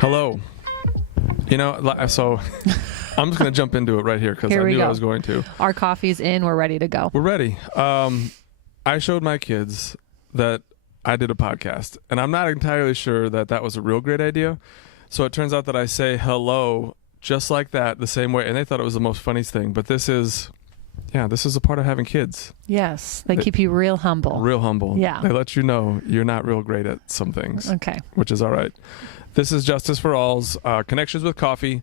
Hello. So I'm just going to jump into it right here because I knew I was going to. Our coffee's in. We're ready to go. We're ready. I showed my kids that I did a podcast, and I'm not entirely sure that that was a real great idea. So it turns out that I say hello just like that, the same way, and they thought it was the most funniest thing. But this is a part of having kids. Yes. They keep you real humble. Real humble. Yeah. They let you know you're not real great at some things. Okay. Which is all right. This is Justice for All's Connections with Coffee,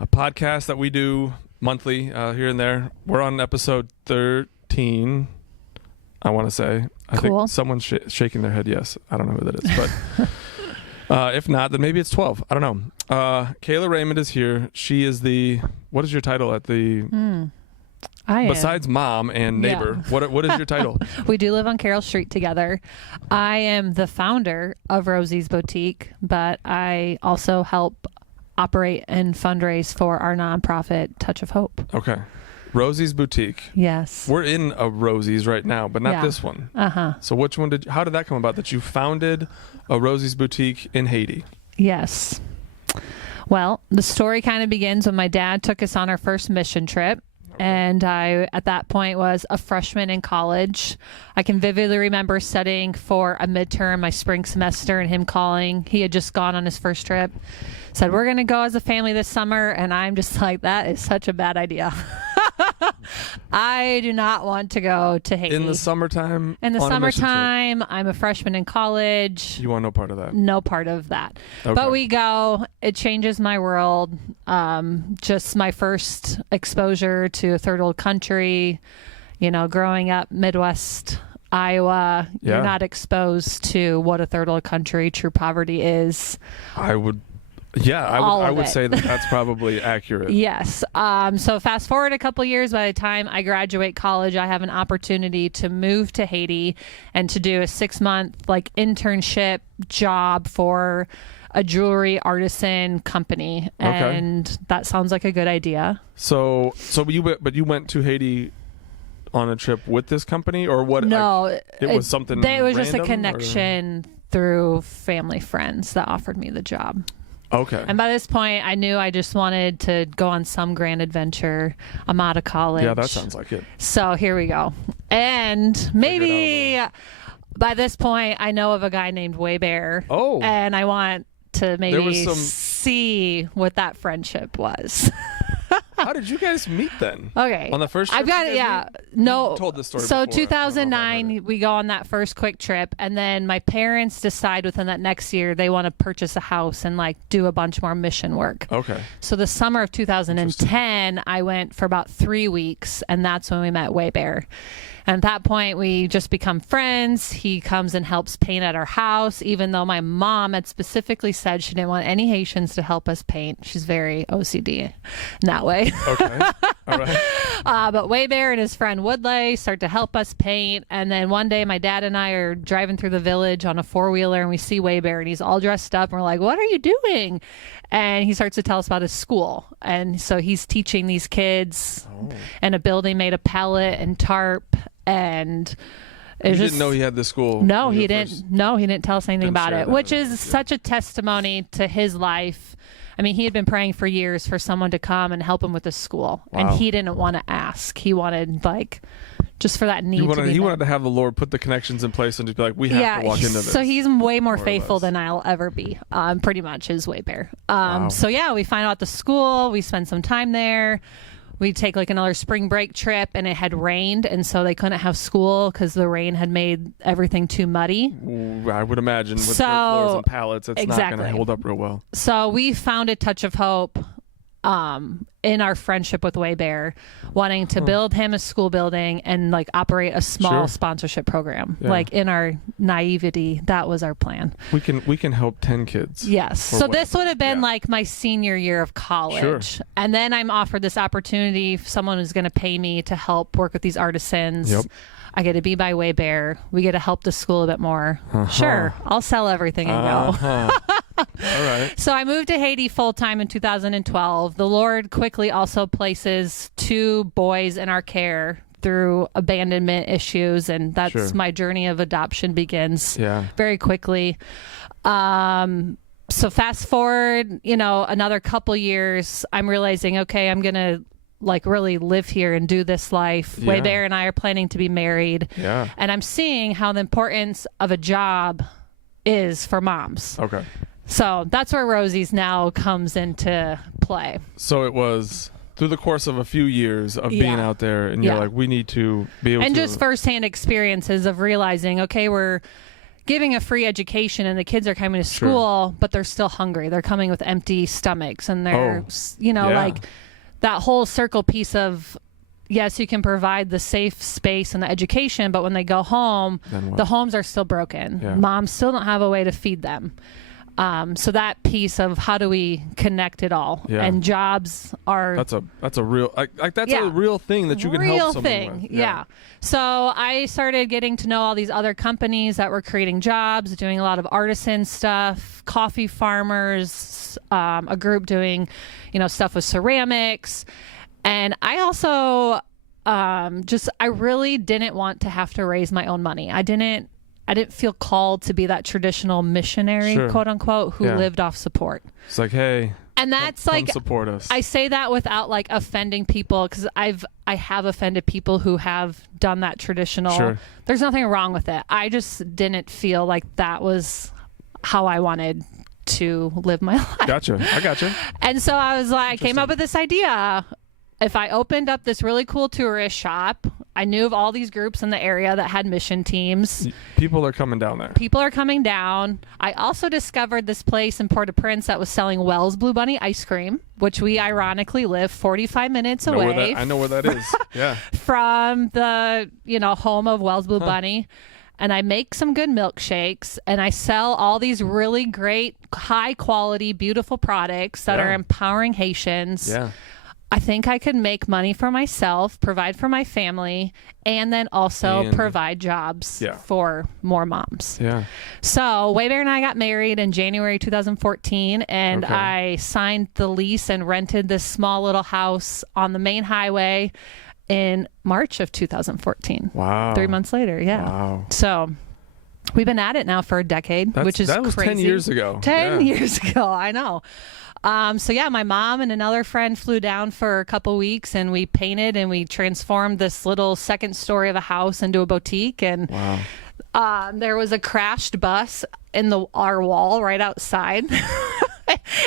a podcast that we do monthly here and there. We're on episode 13, I want to say. I think someone's shaking their head yes. I don't know who that is. But if not, then maybe it's 12. I don't know. Kayla Raymond is here. She is what is your title at the... Besides mom and neighbor, yeah. What is your title? We do live on Carroll Street together. I am the founder of Rosie's Boutique, but I also help operate and fundraise for our nonprofit Touch of Hope. Okay. Rosie's Boutique. Yes. We're in a Rosie's right now, but not this one. Uh-huh. So how did that come about that you founded a Rosie's Boutique in Haiti? Yes. Well, the story kind of begins when my dad took us on our first mission trip. And I, at that point, was a freshman in college. I can vividly remember studying for a midterm, my spring semester, and him calling. He had just gone on his first trip. Said, we're going to go as a family this summer. And I'm just like, that is such a bad idea. I do not want to go to Haiti. In the summertime? In the summertime, I'm a freshman in college. You want no part of that? No part of that. Okay. But we go. It changes my world. Just my first exposure to a third world country. Growing up Midwest Iowa, You're not exposed to what a third world country, true poverty is. I would say that that's probably accurate. Yes. So fast forward a couple years, by the time I graduate college, I have an opportunity to move to Haiti and to do a 6-month internship job for a jewelry artisan company. Okay. And that sounds like a good idea. So you went to Haiti on a trip with this company, or what? No, it was something. It was just a connection through family friends that offered me the job. Okay. And by this point, I knew I just wanted to go on some grand adventure. I'm out of college. Yeah, that sounds like it. So here we go. And maybe by this point, I know of a guy named Waybear. Oh. And I want to maybe see what that friendship was. How did you guys meet then? Okay. On the first trip? I've got it. Yeah. No. You told this story So before. 2009, we go on that first quick trip, and then my parents decide within that next year they want to purchase a house and do a bunch more mission work. Okay. So the summer of 2010, I went for about 3 weeks, and that's when we met Waybear. And at that point, we just become friends. He comes and helps paint at our house, even though my mom had specifically said she didn't want any Haitians to help us paint. She's very OCD in that way. Okay. All right. But Waybear and his friend Woodley start to help us paint. And then one day, my dad and I are driving through the village on a 4-wheeler, and we see Waybear, and he's all dressed up. And we're like, what are you doing? And he starts to tell us about his school. And so he's teaching these kids in a building made of pellet and tarp. And you didn't know he had this school? No, he didn't. No, he didn't tell us anything about it, which is such a testimony to his life. I mean, he had been praying for years for someone to come and help him with the school. Wow. And he didn't want to ask. He wanted, just for that need he wanted to have the Lord put the connections in place and just be like, we have to walk into this. So he's way more faithful than I'll ever be. Pretty much is Waybear. Wow. So yeah, we find out the school. We spend some time there. We take another spring break trip, and it had rained, and so they couldn't have school because the rain had made everything too muddy. I would imagine with dirt floors and pallets, it's not going to hold up real well. So we founded Touch of Hope in our friendship with Waybear, wanting to build him a school building and operate a small sponsorship program. Yeah. In our naivety, that was our plan. We can help 10 kids. Yes. So this would have been my senior year of college. Sure. And then I'm offered this opportunity. Someone who's going to pay me to help work with these artisans. Yep. I get to be by Waybear. We get to help the school a bit more. Sure. I'll sell everything and go. All right. So I moved to Haiti full time in 2012. The Lord quickly also places 2 boys in our care through abandonment issues, and that's my journey of adoption begins very quickly. So fast forward, another couple years, I'm realizing, okay, I'm going to like really live here and do this life. Yeah. Bear and I are planning to be married. Yeah. And I'm seeing how the importance of a job is for moms. Okay. So that's where Rosie's now comes into play. So it was through the course of a few years of being out there, and you're like, we need to be able to... And just firsthand experiences of realizing, okay, we're giving a free education and the kids are coming to school, but they're still hungry. They're coming with empty stomachs, and they're, like that whole circle piece of, yes, you can provide the safe space and the education, but when they go home, the homes are still broken. Yeah. Moms still don't have a way to feed them. So that piece of how do we connect it all, and jobs are that's a real that's a real thing that you can help someone with. Yeah. So I started getting to know all these other companies that were creating jobs, doing a lot of artisan stuff, coffee farmers, a group doing, stuff with ceramics, and I also I really didn't want to have to raise my own money. I didn't feel called to be that traditional missionary, quote unquote, who lived off support. It's like, hey, and that's come support us. I say that without like offending people, because I have offended people who have done that traditional. Sure. There's nothing wrong with it. I just didn't feel like that was how I wanted to live my life. Gotcha. I gotcha. And so I was like, I came up with this idea. If I opened up this really cool tourist shop, I knew of all these groups in the area that had mission teams. People are coming down there. People are coming down. I also discovered this place in Port-au-Prince that was selling Wells Blue Bunny ice cream, which we ironically live 45 minutes away. I know where that is. Yeah. From the, home of Wells Blue Bunny. And I make some good milkshakes, and I sell all these really great, high quality, beautiful products that are empowering Haitians. Yeah. I think I could make money for myself, provide for my family, and then also provide jobs for more moms. Yeah. So Waybear and I got married in January 2014, and I signed the lease and rented this small little house on the main highway in March of 2014. Wow. 3 months later. Yeah. Wow. So we've been at it now for a decade, which is that was crazy. 10 years ago. 10 years ago. I know. So yeah, my mom and another friend flew down for a couple weeks, and we painted and we transformed this little second story of a house into a boutique. And there was a crashed bus in our wall right outside.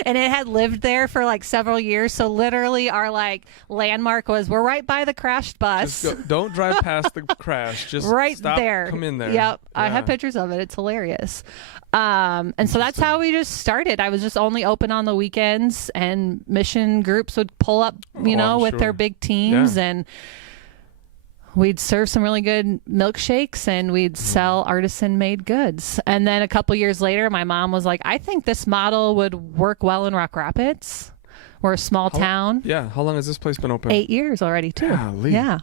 And it had lived there for like several years. So literally our like landmark was, we're right by the crashed bus. Don't drive past the crash. Just right stop, there. Come in there. Yep. Yeah. I have pictures of it. It's hilarious. And so that's how we just started. I was just only open on the weekends, and mission groups would pull up, with their big teams, and we'd serve some really good milkshakes, and we'd sell artisan made goods. And then a couple years later, my mom was like, I think this model would work well in Rock Rapids. We're a small town. How long has this place been open? 8 years already, too. Golly. Yeah.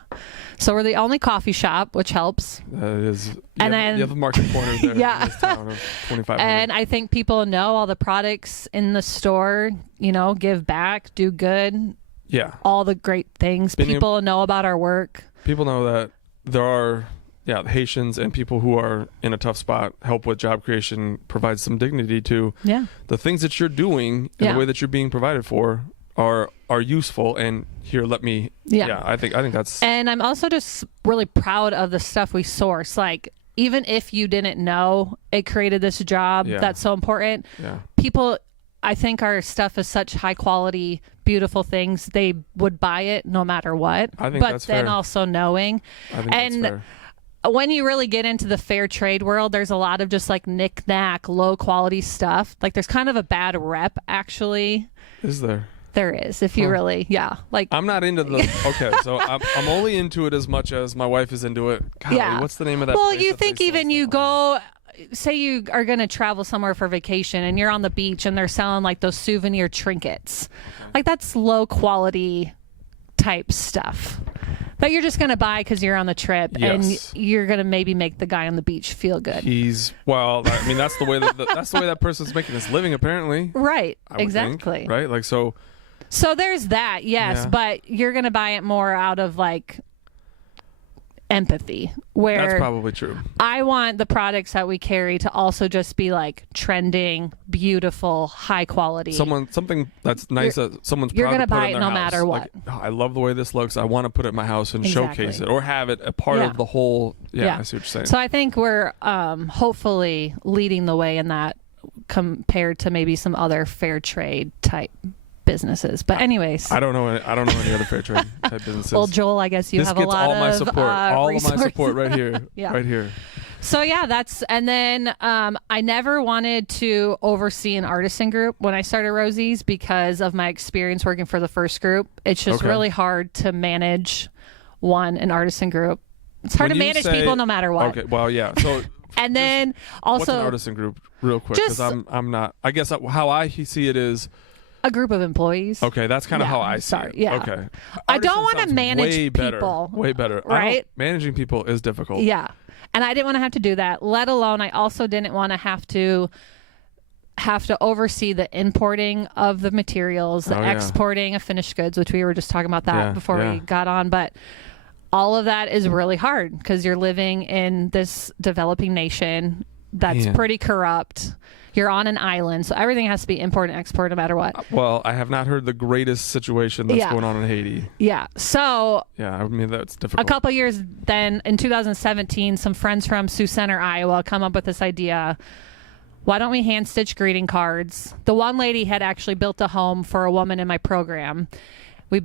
So we're the only coffee shop, which helps. That is. You have a market corner there. Yeah. In this town of 2,500. And I think people know all the products in the store, give back, do good. Yeah. All the great things. People know about our work. People know that there are Haitians and people who are in a tough spot help with job creation, provide some dignity to the things that you're doing and the way that you're being provided for are useful. And here, let me I think that's. And I'm also just really proud of the stuff we source. Like, even if you didn't know it created this job that's so important, people, I think our stuff is such high quality, beautiful things, they would buy it no matter what. I think that's fair. But then also knowing. I think that's fair. When you really get into the fair trade world, there's a lot of just like knick-knack, low quality stuff. Like, there's kind of a bad rep, actually. Is there? There is, if you really, like. I'm not into the. Okay, so I'm only into it as much as my wife is into it. Golly, what's the name of that? Well, place you that think even you go. Say you are going to travel somewhere for vacation, and you're on the beach, and they're selling like those souvenir trinkets. Like, that's low quality type stuff that you're just going to buy because you're on the trip, and you're going to maybe make the guy on the beach feel good. That's the way that person's making his living, apparently. Right. I Exactly. Think, right. Like, so there's that. Yes. But you're going to buy it more out of like empathy, where That's probably true. I want the products that we carry to also just be like trending, beautiful, high quality. Something that's nice that someone's you're proud gonna to put buy in it their no house. matter what. Like, oh, I love the way this looks. I want to put it in my house and showcase it, or have it a part of the whole. Yeah, I see what you're saying. So I think we're hopefully leading the way in that, compared to maybe some other fair trade type businesses. But anyways, I don't know any other fair trade type businesses. Well, Joel, I guess this have a gets lot all my of support. All resources. of my support right here. Yeah. Right here. So yeah, and then I never wanted to oversee an artisan group when I started Rosie's because of my experience working for the first group. It's just really hard to manage an artisan group. It's hard to manage people no matter what. Okay, well, yeah. So and then also, what's an artisan group, real quick? Because I'm not. I guess how I see it is a group of employees. Okay, that's kind of how I see it. Yeah. Okay. I don't want to manage people. Way better. Right? Managing people is difficult. Yeah. And I didn't want to have to do that, let alone I also didn't want to have to oversee the importing of the materials, the exporting of finished goods, which we were just talking about that before we got on. But all of that is really hard because you're living in this developing nation that's pretty corrupt. You're on an island, so everything has to be import and export no matter what. Well, I have not heard the greatest situation that's going on in Haiti. Yeah. So yeah, I mean, that's difficult. A couple years then, in 2017, some friends from Sioux Center, Iowa, come up with this idea. Why don't we hand stitch greeting cards? The one lady had actually built a home for a woman in my program. We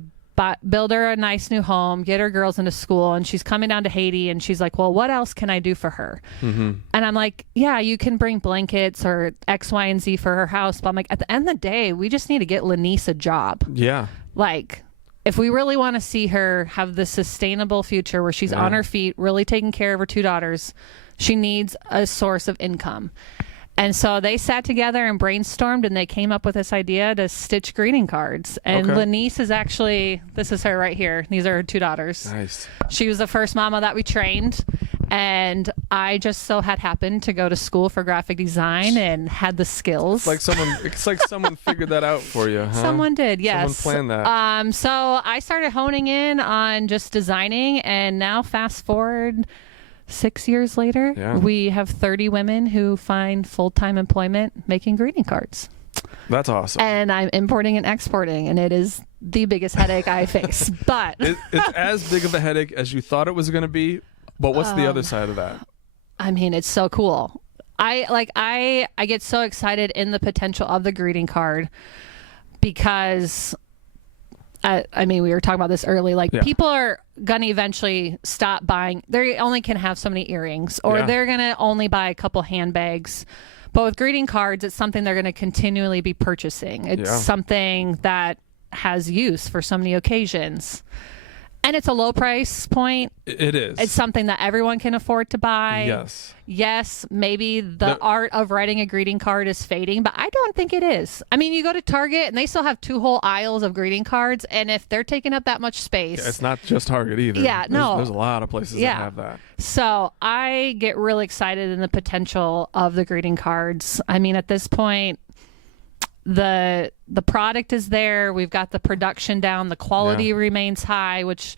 build her a nice new home, get her girls into school, and she's coming down to Haiti, and she's like, well, what else can I do for her? Mm-hmm. And I'm like, yeah, you can bring blankets or X, Y, and Z for her house. But I'm like, at the end of the day, we just need to get Lanice a job. Yeah. Like, if we really want to see her have the sustainable future where she's on her feet, really taking care of her two daughters, she needs a source of income. And so they sat together and brainstormed, and they came up with this idea to stitch greeting cards. And Lanice is actually, this is her right here. These are her two daughters. Nice. She was the first mama that we trained. And I just so had happened to go to school for graphic design and had the skills. It's like someone figured that out for you, huh? Someone did, yes. Someone planned that. So I started honing in on just designing, and now fast forward 6 years later, we have 30 women who find full-time employment making greeting cards. That's awesome. And I'm importing and exporting, and it is the biggest headache I face. But it's as big of a headache as you thought it was going to be. But what's the other side of that? I mean, it's so cool. I get so excited in the potential of the greeting card because I mean, we were talking about this early. People are going to eventually stop buying. They only can have so many earrings, or they're going to only buy a couple handbags. But with greeting cards, it's something they're going to continually be purchasing. It's something that has use for so many occasions. And it's a low price point. It is. It's something that everyone can afford to buy. Yes. Yes, maybe the art of writing a greeting card is fading, but I don't think it is. I mean, you go to Target and they still have 2 whole aisles of greeting cards, and if they're taking up that much space... Yeah, it's not just Target either. Yeah, there's a lot of places that have that. So I get really excited in the potential of the greeting cards. I mean, at this point... The product is there. We've got the production down. The quality remains high, which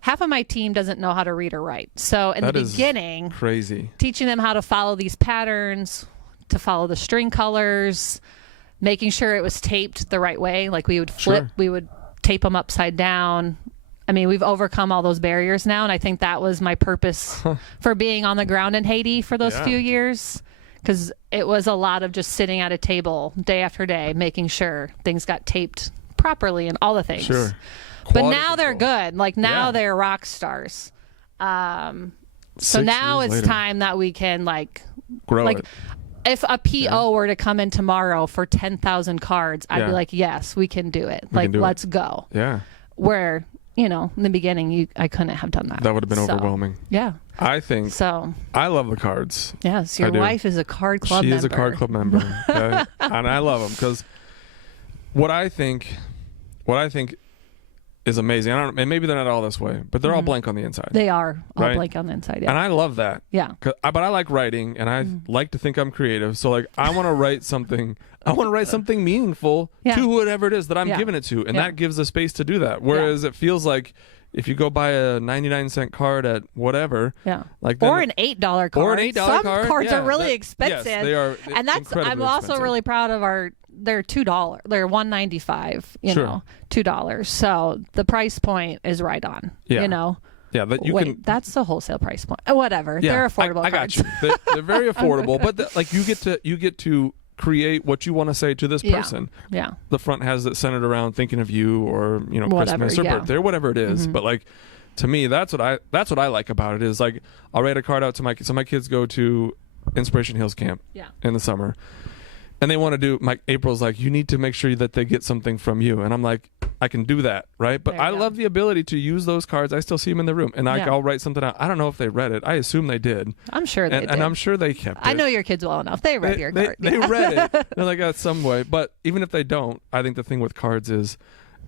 half of my team doesn't know how to read or write. So in the beginning, crazy teaching them how to follow these patterns, to follow the string colors, making sure it was taped the right way. Like we would flip, we would tape them upside down. I mean, we've overcome all those barriers now, and I think that was my purpose for being on the ground in Haiti for those few years. Because it was a lot of just sitting at a table day after day, making sure things got taped properly and all the things. Sure. But now they're good. Like now they're rock stars. So now it's time that we can grow it. If a PO were to come in tomorrow for 10,000 cards, I'd be like, yes, we can do it. Let's go. Yeah. Where, in the beginning, I couldn't have done that. That would have been overwhelming. Yeah. I think so. I love the cards. Yes, your wife is a card club member. She is a card club member, okay? And I love them because what I think is amazing. And maybe they're not all this way, but they're all blank on the inside. They are all blank on the inside. Yeah, and I love that. Yeah, but I like writing, and I like to think I'm creative. So I want to write something. I want to write something meaningful to whoever it is that I'm giving it to, and that gives the space to do that. Whereas it feels like if you go buy a 99-cent card at whatever, like or an $8 card. Or an $8 Some card. cards are really expensive. Yes, they are. And that's I'm also expensive. really proud of they're $2. They're $1.95, you know, $2. So the price point is right on. You know. Yeah, but that's the wholesale price point. Whatever. Yeah, they're affordable I cards. got you. They're very affordable, but like you get to create what you want to say to this person. Yeah. The front has it centered around thinking of you, or Whatever, Christmas or birthday or whatever it is. But like, to me, that's what I like about it is like I'll write a card out to my kids go to Inspiration Hills camp in the summer. And they want to do, April's like, you need to make sure that they get something from you. And I'm like, I can do that, right? But I love the ability to use those cards. I still see them in the room. And I'll write something out. I don't know if they read it. I assume they did. I'm sure they did. And I'm sure they kept it. I know your kids well enough. They read your card. They read it. They're like, some way. But even if they don't, I think the thing with cards is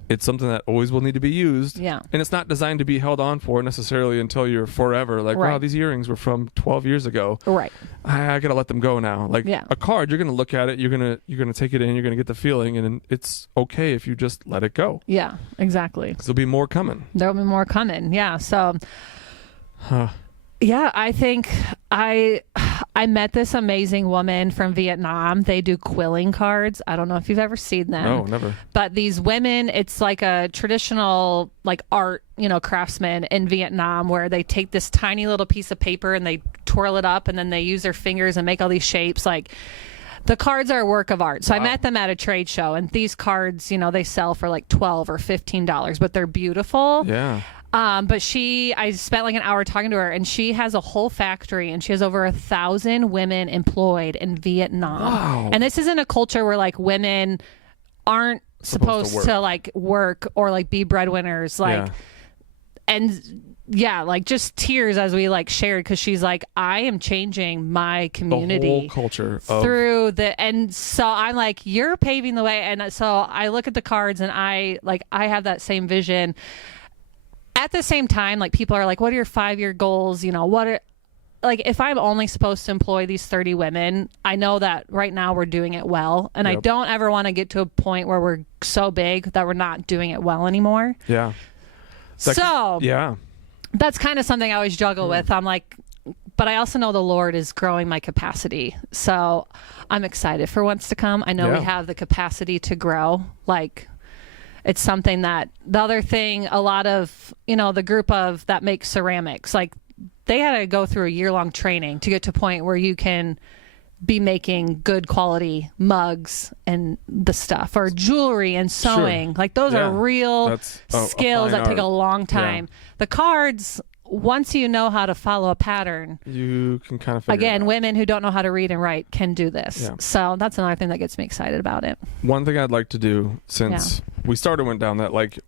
it's something that always will need to be used. Yeah. And it's not designed to be held on for necessarily until you're forever. Like, wow, these earrings were from 12 years ago. Right. I gotta let them go now. Like a card, you're gonna look at it, you're gonna take it in, you're gonna get the feeling, and it's okay if you just let it go. Yeah, exactly. There'll be more coming. There'll be more coming. Yeah. So. Yeah, I think I met this amazing woman from Vietnam. They do quilling cards. I don't know if you've ever seen them. No, never. But these women, it's like a traditional like art, craftsman in Vietnam where they take this tiny little piece of paper and they twirl it up and then they use their fingers and make all these shapes. Like the cards are a work of art. So I met them at a trade show, and these cards, they sell for like $12 or $15, but they're beautiful. Yeah. But I spent like an hour talking to her, and she has a whole factory, and she has over 1,000 women employed in Vietnam. Wow. And this isn't a culture where like women aren't supposed to like work or like be breadwinners. Like, and like just tears as we like shared, because she's like, I am changing my community, the whole culture through and so I'm like, you're paving the way. And so I look at the cards, and I have that same vision. At the same time, like people are like, what are your 5-year goals? If I'm only supposed to employ these 30 women, I know that right now we're doing it well. And I don't ever want to get to a point where we're so big that we're not doing it well anymore. Yeah. That's kind of something I always juggle with. I'm like, but I also know the Lord is growing my capacity. So I'm excited for what's to come. I know we have the capacity to grow. Like, it's something that the other thing, a lot of, the group of that makes ceramics, like they had to go through a year-long training to get to a point where you can be making good quality mugs and the stuff, or jewelry and sewing. Like those are real skills that take a long time. The cards, once you know how to follow a pattern, you can kind of figure again, it out. women who don't know how to read and write can do this. Yeah. So that's another thing that gets me excited about it. One thing I'd like to do, since we went down that, like,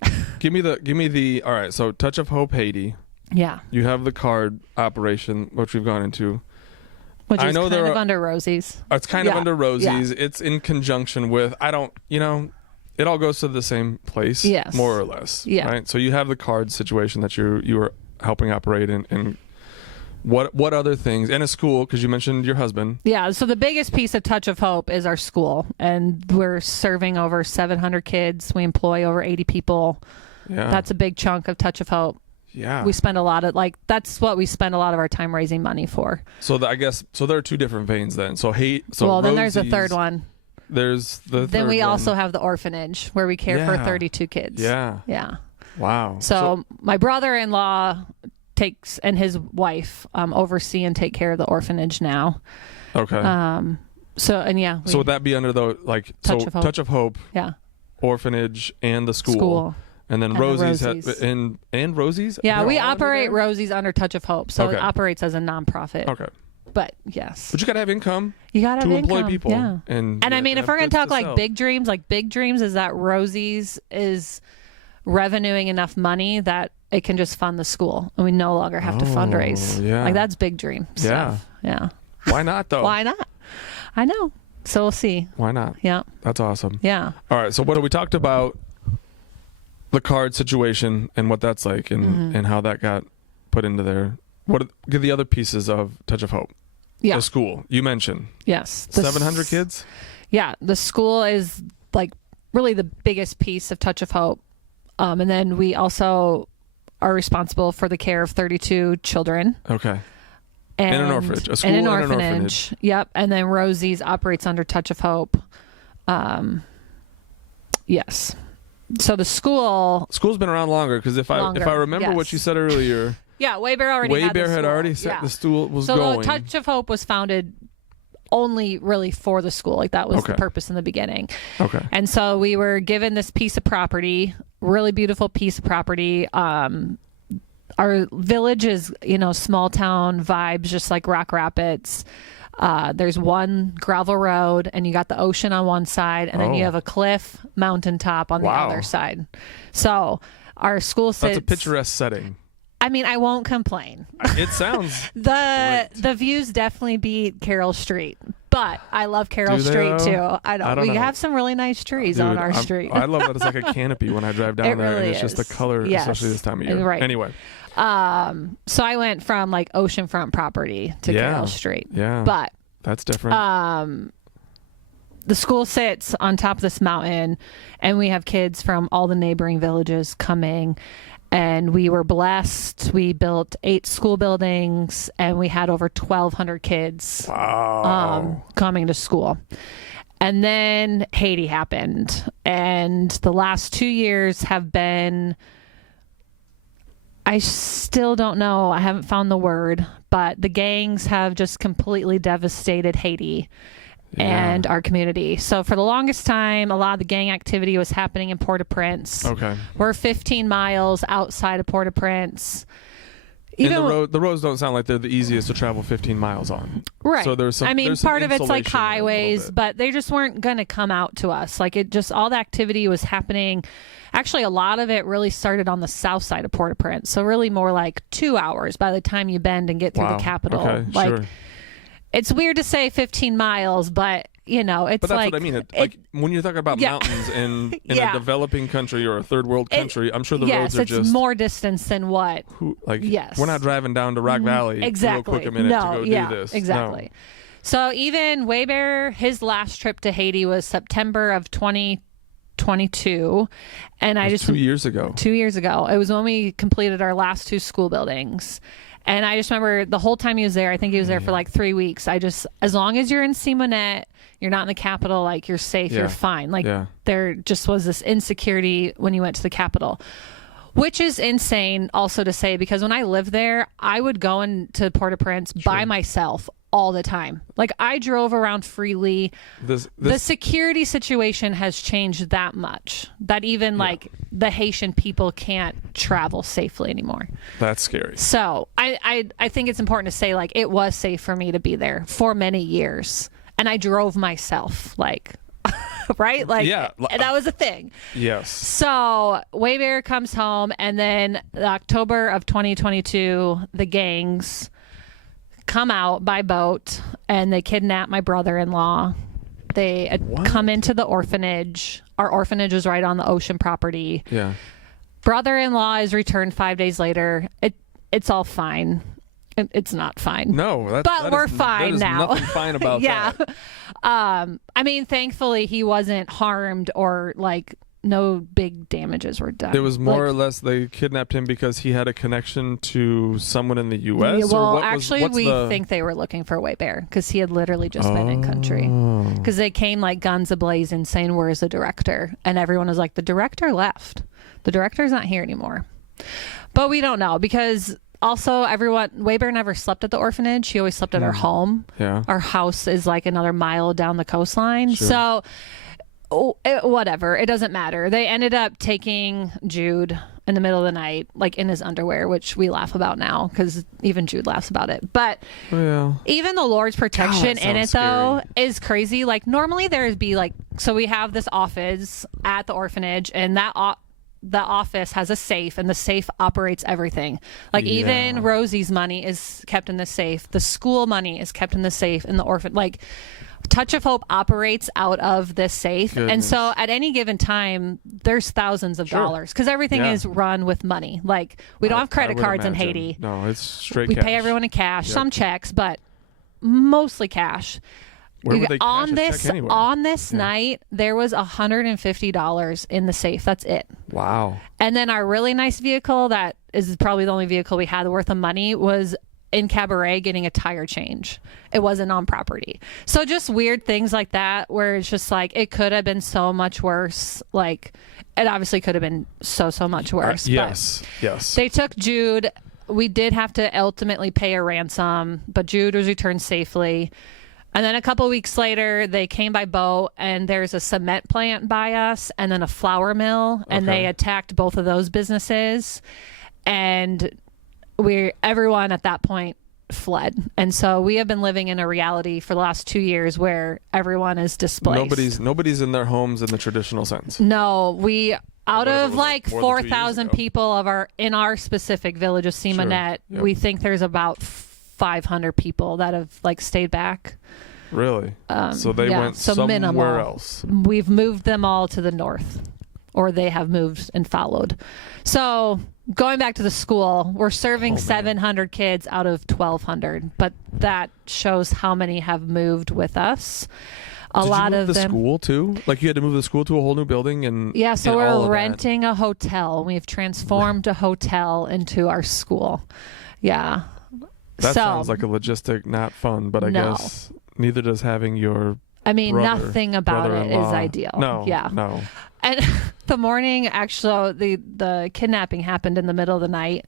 give me the all right, so Touch of Hope Haiti. Yeah. You have the card operation, which we've gone into. Which is kind of under Rosie's. It's kind of under Rosie's. It's in conjunction with, it all goes to the same place, more or less. Yeah. Right? So you have the card situation that you are helping operate in, and what other things, and a school, because you mentioned your husband. Yeah, so the biggest piece of Touch of Hope is our school, and we're serving over 700 kids. We employ over 80 people. Yeah, that's a big chunk of Touch of Hope. Yeah, we spend a lot of that's what we spend a lot of our time raising money for. So I guess there are two different veins then. So then there's a third one. There's the then we one. Also have the orphanage where we care for 32 kids. Yeah. Wow. So my brother-in-law and his wife oversee and take care of the orphanage now. Okay. So would that be under the Touch of Hope? Yeah. Orphanage and the school. And then Rosie's. And Rosie's? Yeah, we operate Rosie's under Touch of Hope. So it operates as a nonprofit. Okay. But yes. But you got to have income. You got to have employ income. people. Yeah. And I mean, if we're going to talk big dreams, is that Rosie's is revenuing enough money that it can just fund the school, and we no longer have to fundraise. Yeah. Like that's big dream stuff. Yeah. Why not though? Why not? I know. So we'll see. Why not? Yeah. That's awesome. Yeah. All right. So what have we talked about? The card situation and what that's like, and how that got put into there. Give the other pieces of Touch of Hope. Yeah. The school you mentioned. Yes. 700 kids. Yeah. The school is like really the biggest piece of Touch of Hope. And then we also are responsible for the care of 32 children. Okay. In an orphanage. A school and and an an orphanage. orphanage. Yep. And then Rosie's operates under Touch of Hope. Yes. So the school's been around longer because if I remember what you said earlier, yeah, Waybear already had the school. had already said the school was so going. So Touch of Hope was founded only really for the school. Like that was the purpose in the beginning. Okay. And so we were given this piece of property, really beautiful piece of property. Our village is, small town vibes, just like Rock Rapids. There's one gravel road, and you got the ocean on one side, and then you have a cliff mountaintop on the other side. So our school sits... That's a picturesque setting. I mean, I won't complain. It sounds the views definitely beat Carroll Street, but I love Carroll Street too. I don't know. Have some really nice trees on our street. I love that it's like a canopy when I drive down there, and it's just the color, especially this time of year. Right. Anyway. So I went from like oceanfront property to Carroll Street. Yeah. But that's different. The school sits on top of this mountain, and we have kids from all the neighboring villages coming. And we were blessed. We built 8 school buildings, and we had over 1,200 kids coming to school. And then Haiti happened. And the last 2 years have been, I still don't know, I haven't found the word, but the gangs have just completely devastated Haiti. And our community. So for the longest time, a lot of the gang activity was happening in Port-au-Prince. Okay. We're 15 miles outside of Port-au-Prince. And the roads don't sound like they're the easiest to travel 15 miles on. Right. So there's some. Part of it's like insulation highways, but they just weren't going to come out to us. Like all the activity was happening. Actually, a lot of it really started on the south side of Port-au-Prince. So really more like 2 hours by the time you bend and get through the capital. Okay, sure. It's weird to say 15 miles, but it's but that's what I mean. Like when you're talking about mountains in a developing country or a third world country, I'm sure the roads are just... Yes, it's more distance than what... We're not driving down to Rock Valley real quick a minute to go do this. Exactly. No. So even Waybear, his last trip to Haiti was September of 2022. And I just... 2 years ago. 2 years ago. It was when we completed our last 2 school buildings. And I just remember the whole time he was there, I think he was there for like 3 weeks. As long as you're in Simonet, you're not in the capital, like you're safe, you're fine. Like there just was this insecurity when you went to the capital, which is insane also to say, because when I lived there, I would go into Port-au-Prince by myself all the time. Like I drove around freely. The security situation has changed that much that even like the Haitian people can't travel safely anymore. That's scary. So I think it's important to say like it was safe for me to be there for many years, and I drove myself like right? Like that was a thing. Yes. So Waybear comes home, and then October of 2022, the gangs come out by boat and they kidnap my brother-in-law. They come into the orphanage. Our orphanage is right on the ocean property. Yeah. Brother-in-law is returned 5 days later. It's all fine. It's not fine. No, but we're fine now. Nothing fine about that. I mean, thankfully he wasn't harmed or like no big damages were done. It was more or less they kidnapped him because he had a connection to someone in the U.S. Yeah, well, actually, we think they were looking for Waybear because he had literally just been in country. Because they came like guns ablazing saying, "Where's the director?" And everyone was like, "The director left. The director's not here anymore." But we don't know because also Waybear never slept at the orphanage. He always slept at our home. Yeah. Our house is like another mile down the coastline. Sure. So whatever, it doesn't matter. They ended up taking Jude in the middle of the night, like in his underwear, which we laugh about now because even Jude laughs about it. But even the Lord's protection in it though is crazy. Like normally there'd be like, so we have this office at the orphanage, and the office has a safe, and the safe operates everything. Like even Rosie's money is kept in the safe. The school money is kept in the safe, and the orphan, like Touch of Hope operates out of this safe. Goodness. And so at any given time, there's thousands of dollars because everything is run with money. Like we don't have credit cards in Haiti. No, it's straight we cash. pay everyone in cash, some checks, but mostly cash. Where would they cash a check anyway? On this night, there was $150 in the safe. That's it. Wow. And then our really nice vehicle, that is probably the only vehicle we had worth of money, was in Cabaret getting a tire change. It wasn't on property. So just weird things like that where it's just like, it could have been so much worse. Like, it obviously could have been so much worse. Yes. They took Jude. We did have to ultimately pay a ransom, but Jude was returned safely. And then a couple weeks later, they came by boat, and there's a cement plant by us and then a flour mill, and they attacked both of those businesses. And everyone at that point fled. And so we have been living in a reality for the last 2 years where everyone is displaced. Nobody's in their homes in the traditional sense. No, out of like 4,000 people in our specific village of Simonette, we think there's about 500 people that have like stayed back. Really? So they went somewhere minimal. else. We've moved them all to the north, or they have moved and followed. So going back to the school, we're serving 700 kids out of 1,200, but that shows how many have moved with us. Did you move the school too? Like you had to move the school to a whole new building so we're renting a hotel. We've transformed a hotel into our school. Yeah. That sounds like a logistic not fun, but I guess neither does having your nothing about it is ideal. No. And the morning, actually, the kidnapping happened in the middle of the night.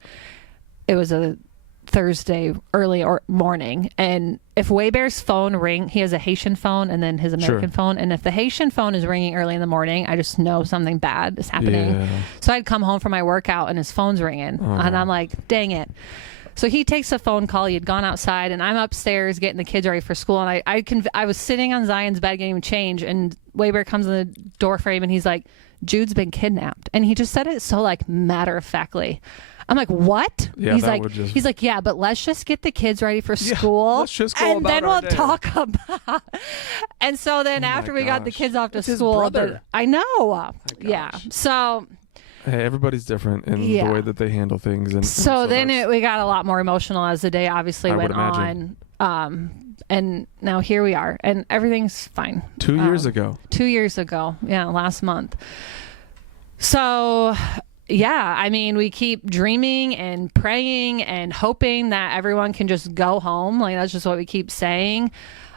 It was a Thursday early morning, and if Waybear's phone ring, he has a Haitian phone and then his American phone, and if the Haitian phone is ringing early in the morning, I just know something bad is happening. So I'd come home from my workout and his phone's ringing, and I'm like, dang it. So he takes a phone call. He had gone outside, and I'm upstairs getting the kids ready for school, and I was sitting on Zion's bed getting him changed, and Waybear comes in the door frame, and he's like, Jude's been kidnapped. And he just said it so like matter-of-factly. I'm like, what? Yeah, he's like, yeah, but let's just get the kids ready for school, let's just go and about then our we'll day. talk about. And so then after we got the kids off to school, I know, So hey, everybody's different in the way that they handle things, and so then we got a lot more emotional as the day obviously went on. And now here we are, and everything's fine. 2 years ago. 2 years ago, last month. So. Yeah, I mean, we keep dreaming and praying and hoping that everyone can just go home. Like, that's just what we keep saying.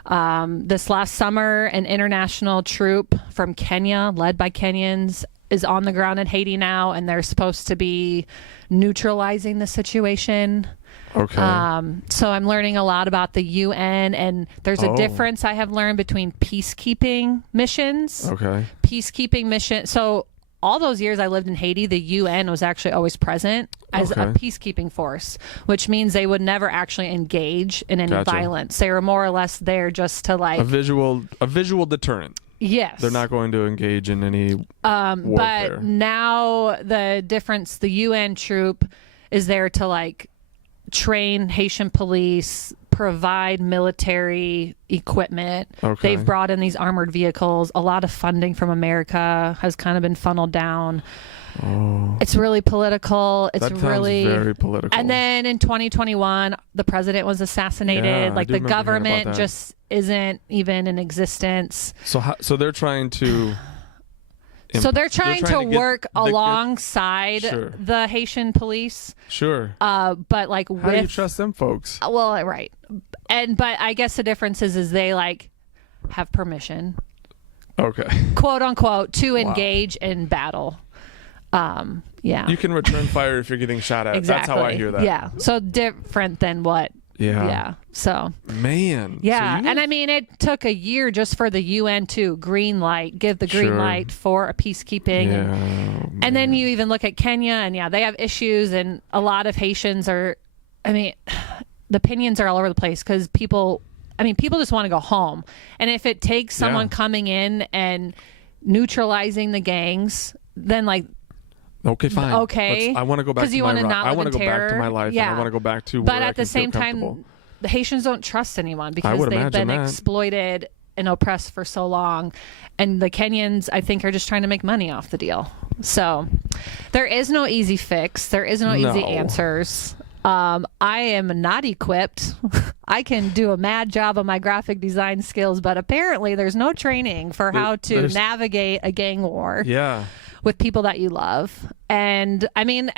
This last summer, an international troop from Kenya, led by Kenyans, is on the ground in Haiti now, and they're supposed to be neutralizing the situation. Okay. So I'm learning a lot about the UN, and there's a difference I have learned between peacekeeping missions. Okay. Peacekeeping mission. So all those years I lived in Haiti, the UN was actually always present as a peacekeeping force, which means they would never actually engage in any violence. They were more or less there just to like a visual deterrent. Yes. They're not going to engage in any warfare. But now the difference, the UN troop is there to like train Haitian police, provide military equipment. They've brought in these armored vehicles. A lot of funding from America has kind of been funneled down. It's really political. It's really very political. And then in 2021, the president was assassinated. Like the government just isn't even in existence. So they're trying to. So they're trying to work alongside the Haitian police. Sure. But like how do you trust them folks? Well, right. But I guess the difference is they like have permission. Okay. Quote unquote to engage in battle. You can return fire if you're getting shot at. Exactly. That's how I hear that. Yeah. So different than what. Yeah. So. Man. Yeah. And I mean, it took a year just for the UN to give the green light for a peacekeeping. Yeah. And then you even look at Kenya, and they have issues, and a lot of Haitians are, I mean, the opinions are all over the place because people just want to go home. And if it takes someone coming in and neutralizing the gangs, then like, okay, fine. Okay. I want to go back to my life. I want to go back to my life. Yeah. And I want to go back to where But at the same time, the Haitians don't trust anyone because they've been exploited and oppressed for so long. And the Kenyans, I think, are just trying to make money off the deal. So there is no easy fix. There is no easy answers. I am not equipped. I can do a mad job of my graphic design skills, but apparently there's no training for how to navigate a gang war with people that you love. And I mean,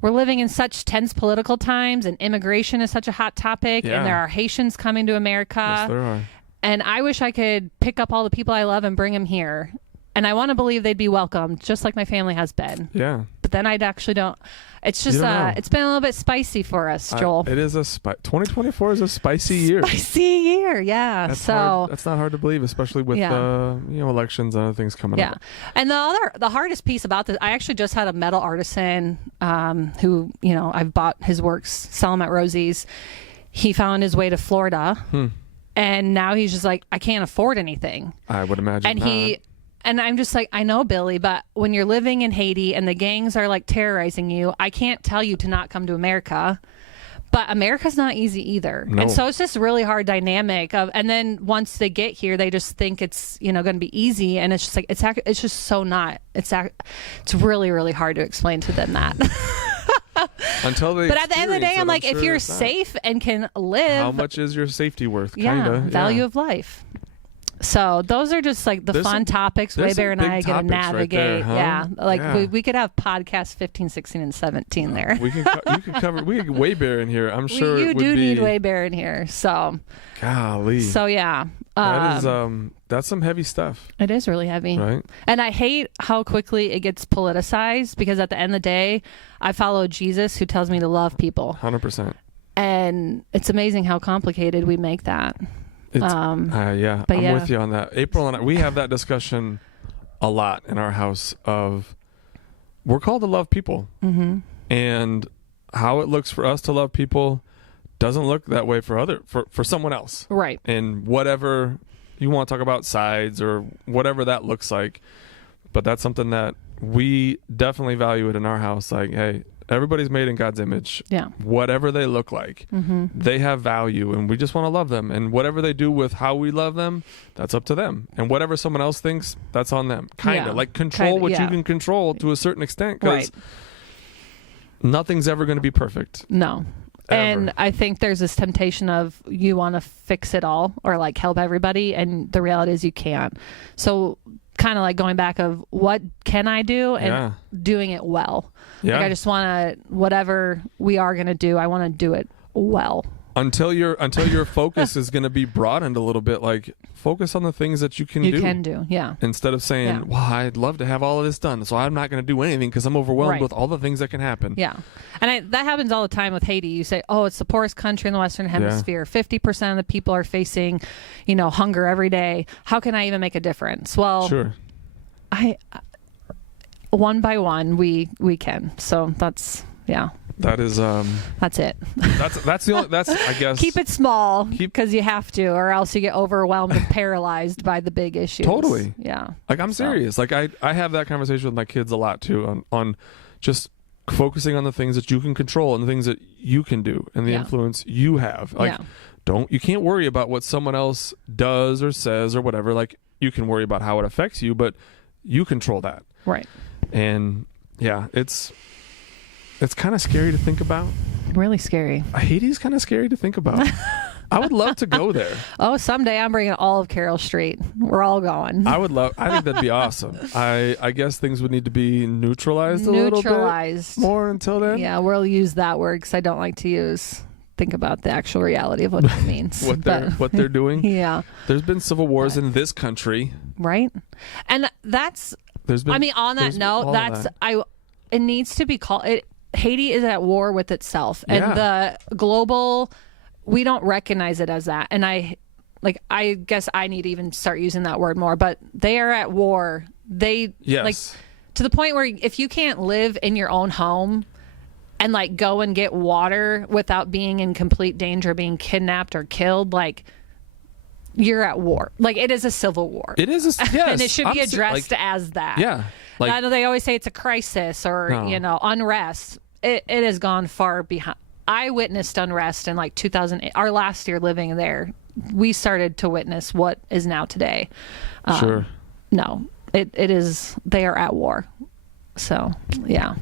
we're living in such tense political times, and immigration is such a hot topic, and there are Haitians coming to America. Yes, there are. And I wish I could pick up all the people I love and bring them here. And I want to believe they'd be welcomed, just like my family has been. Yeah. But then I'd actually don't. It's just, it's been a little bit spicy for us, Joel. It is 2024 is a spicy year. Spicy year, yeah. That's hard. That's not hard to believe, especially with elections and other things coming up. And the hardest piece about this, I actually just had a metal artisan who, I've bought his works, sell them at Rosie's. He found his way to Florida, and now he's just like, I can't afford anything. I would imagine. And I'm just like, I know, Billy, but when you're living in Haiti and the gangs are like terrorizing you, I can't tell you to not come to America. But America's not easy either. No. And so it's just a really hard dynamic and then once they get here, they just think it's, going to be easy. And it's just like, it's just so not. It's really, really hard to explain to them that. Until they. But at the end of the day, I'm like, sure if you're safe and can live. How much is your safety worth? Value of life. So those are just like the fun topics Waybear and I get to navigate. Right there, We could have podcasts 15, 16, and 17 there. You can cover. We could get Waybear in here. I'm sure you do need Waybear in here. So. Golly. So yeah. That's some heavy stuff. It is really heavy. Right. And I hate how quickly it gets politicized because at the end of the day, I follow Jesus who tells me to love people. 100%. And it's amazing how complicated we make that. I'm with you on that. April and I, we have that discussion a lot in our house of we're called to love people, and how it looks for us to love people doesn't look that way for someone else, right? And whatever you want to talk about, sides or whatever that looks like, but that's something that we definitely value it in our house. Like, hey, everybody's made in God's image. Yeah. Whatever they look like, they have value, and we just want to love them. And whatever they do with how we love them, that's up to them. And whatever someone else thinks, that's on them. Like control what you can control to a certain extent, because nothing's ever going to be perfect. No. Ever. And I think there's this temptation of you want to fix it all or like help everybody, and the reality is you can't. So kind of like going back of what can I do and doing it well. Like I just want to, whatever we are going to do, I want to do it well. Until your focus is going to be broadened a little bit, like focus on the things that you can do. You can do, yeah. Instead of saying, well, I'd love to have all of this done, so I'm not going to do anything because I'm overwhelmed with all the things that can happen. Yeah. And that happens all the time with Haiti. You say, it's the poorest country in the Western Hemisphere. 50% of the people are facing, hunger every day. How can I even make a difference? Well, sure. One by one, we can. So that's, that is that's it. That's the only, that's, I guess, keep it small because you have to, or else you get overwhelmed and paralyzed by the big issues. Totally. Yeah. Like I'm serious. Like I have that conversation with my kids a lot too, on just focusing on the things that you can control and the things that you can do and the influence you have. Like you can't worry about what someone else does or says or whatever. Like you can worry about how it affects you, but you control that. Right. And it's kind of scary to think about. Really scary. Haiti's kind of scary to think about. I would love to go there. Oh, someday I'm bringing all of Carroll Street. We're all going. I think that'd be awesome. I guess things would need to be neutralized a little bit more until then. Yeah, we'll use that word because I don't like to think about the actual reality of what it means. what they're doing. Yeah. There's been civil wars in this country. Right. And that's, on that note, it needs to be called, Haiti is at war with itself, and the global, we don't recognize it as that. And I guess I need to even start using that word more, but they are at war. To the point where if you can't live in your own home and like go and get water without being in complete danger of being kidnapped or killed, like you're at war. Like it is a civil war. It is, yes. And it should be addressed as that. Yeah. Like, I know they always say it's a crisis or, unrest. It has gone far behind. I witnessed unrest in like 2008, our last year living there. We started to witness what is now today. Sure. No, it is, they are at war. So, yeah.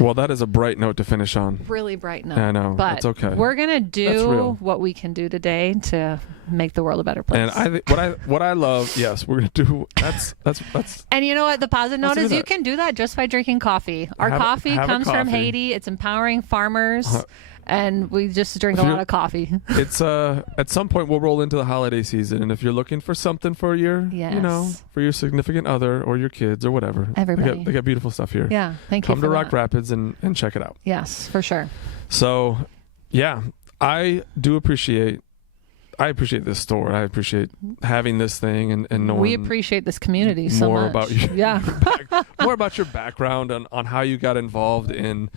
Well, that is a bright note to finish on. Really bright note. I know. But that's okay. we're going to That's do real. what we can do today to make the world a better place. And what I love, yes, we're going to do, that's. And you know what? The positive note is do you that. can do that just by drinking coffee. Our coffee have a comes from coffee. Haiti. It's empowering farmers. And we just drink a lot of coffee. It's at some point we'll roll into the holiday season, and if you're looking for something for your, for your significant other or your kids or whatever, everybody, they got beautiful stuff here. Yeah, thank you. Come to Rock Rapids and check it out. Yes, for sure. So, yeah, I appreciate this store. I appreciate having this thing and knowing. We appreciate this community so more much. about you. Yeah, more about your background on how you got involved in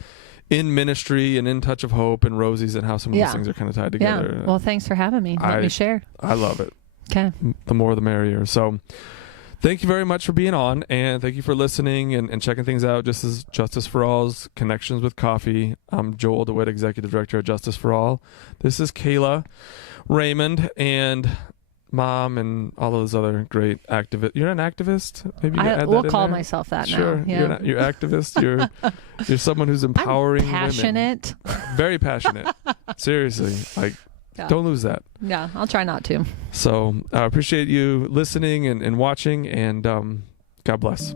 ministry and In Touch of Hope and Rosie's and how some of those things are kind of tied together. Yeah. Well, thanks for having me. Let me share. I love it. Okay. The more the merrier. So thank you very much for being on, and thank you for listening and checking things out. Just as Justice for All's Connections with Coffee. I'm Joel De Wit, Executive Director at Justice for All. This is Kayla Raymond and Mom and all those other great activists. You're an activist? Maybe you add that we'll in call there? myself that Sure. now. Yeah. You're activist. You're someone who's empowering I'm passionate. women. Very passionate. Seriously. Don't lose that. Yeah, I'll try not to. So I appreciate you listening and watching, and God bless.